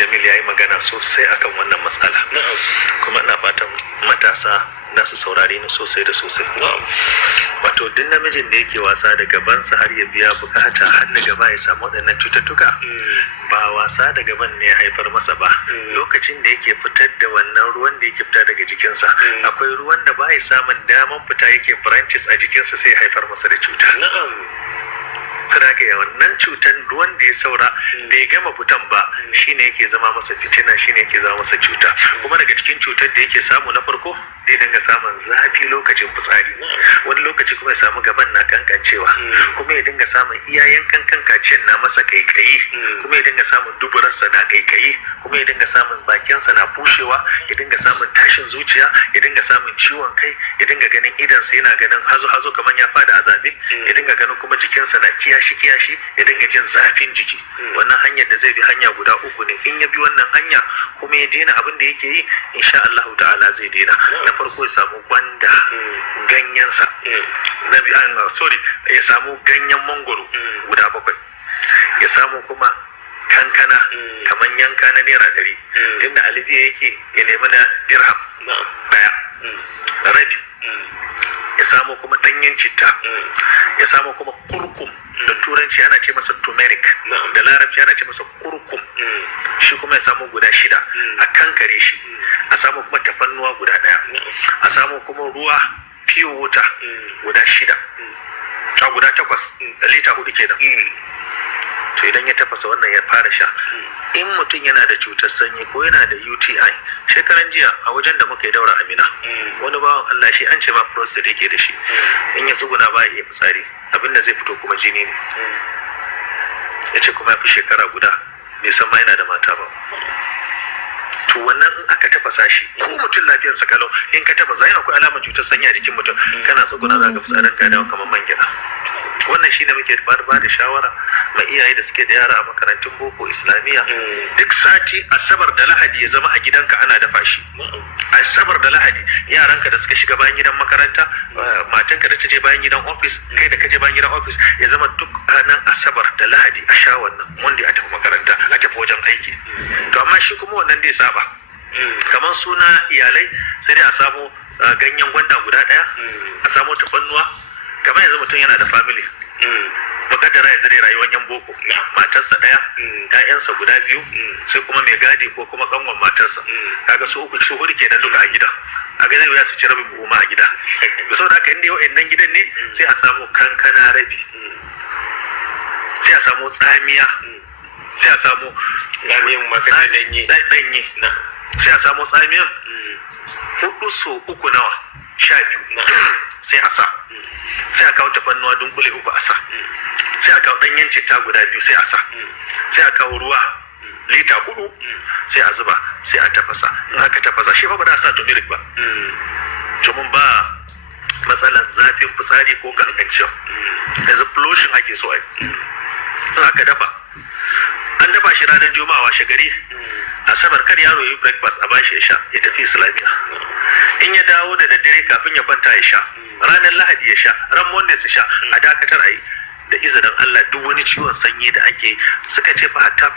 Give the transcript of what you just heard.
Jamil ya yi magana sosai akan wannan matsala, kuma ina fatan matasa za su saurare ni sosai da sosai. Wato duk namijin da yake wasa da gabansa har ya biya bukata har na gaba ya samu waɗannan cututtuka, ba wasa da gaban ne ya haifar masa ba. Lokacin da yake fitar da wannan ruwan da yake fita daga jikinsa, akwai ruwan da ba ya samun daman fita yake branches a jikinsa sai ya haifar masa da cuta. Sadaka wannan cutan ruwan da ya saura bai gama fitan ba shine yake zama masa fitina, shine yake zama masa cuta. Kuma daga cikin cutar da yake samu na farko zai dinga samun zafi lokacin fitsari, wani lokaci kuma ya samu gaban na kankancewa, kuma ya dinga samun iyayen kankan kaciyar na masa kaikayi, kuma ya dinga samun duburarsa na kaikayi, kuma ya dinga samun bakinsa na bushewa, ya dinga samun tashin zuciya, ya dinga samun ciwon kai, ya dinga ganin idansa yana ganin hazo kamar ya fada a zabe, ya dinga ganin kuma jikinsa na kiyashi, ya dinga jin zafin jiki. Wannan hanyar da zai bi hanya guda uku ne. In ya bi wannan hanya kuma ya daina abin da yake yi, insha Allah ta'ala zai daina. Na farko ya samu gwanda ganyensa, ya samu ganyen mangoro guda 7, ya samu kuma kankana kamar yanka na naira 100, inda alibiya yake ya nemi na dirham 1 rabi, ya samu kuma ɗanyen citta, ya samu kuma kurkum, da turanci ana ce masa turmeric, da larabci ana ce masa kurkum, shi kuma ya samu guda 6 a kankare shi, a samu kuma tafannuwa guda 1, a samu kuma ruwa pure water guda 6, a guda 8 da lita 4 kenan. To idan ya tafasa wannan ya fara sha. In mutum yana da cutar sanyi ko yana da UTI, shekaran jiya a wajen da muka yi daura Amina, wani bawan Allah shi an ce ma prostate yake da shi, in ya tsuguna ba ya iya fitsari, abinda zai fito kuma jini ne. Ya ce kuma ya fi shekara guda bai san ma yana da mata ba. To wannan in aka tafasa shi, ko mutum lafiyarsa kalau, in ka tafasa yana akwai alamar cutar sanyi a jikin mutum, kana tsuguna za ka fitsarin ka dawo kamar man gyaɗa. Wannan shi ne muke ba da shawara ma iyaye da suke da yara a makarantun boko islamiyya, duk sati asabar da lahadi ya zama a gidanka ana dafa shi. Asabar da lahadi yaranka da suka shiga bayan gidan makaranta, matanka da ta je bayan gidan ofis, kai da ka je bayan gidan ofis, ya zama duk ranar asabar da lahadi a sha wannan, wanda a tafi makaranta a tafi wajen aiki. To amma shi kuma wannan dai saba, kamar suna iyalai sai dai a samu ganyen gwanda guda 1, a samu tafannuwa. Kamar yanzu mutum yana da family, makaddara ya zare rayuwar yan boko, matarsa 1, ƴaƴansa guda 2, sai kuma mai gadi ko kuma kanwan matarsa, kaga su 3 su 4 kenan duka a gida, a ga zai wuya su ci rabin buhu ma a gida. Saboda haka inda wa'annan gidan ne sai a samu kankana rabi, sai a samu tsamiya, sai a samu ɗanye, sai a samu tsamiya 4 so 3 nawa 12, sai a sa, sai a kawo tafannuwa dunkule 3 a sa, sai a kawo ɗanyen citta guda 2 sai a sa, sai a kawo ruwa lita 4 sai a zuba, sai a tafasa. In aka tafasa shi fa ba za a sa turmeric ba, domin ba matsalar zafin fitsari ko kankancewa, yanzu flushing ake so ai. In aka dafa, an dafa shi ranar juma'a washe gari, asabar kar yaro yi breakfast a bashi ya sha, ya tafi islamiyya. In ya dawo da daddare kafin ya kwanta ya sha, ranar lahadi ya sha, ran monday su sha, a dakatar a yi da izinin Allah. Duk wani ciwon sanyi da ake suka ce fa hatta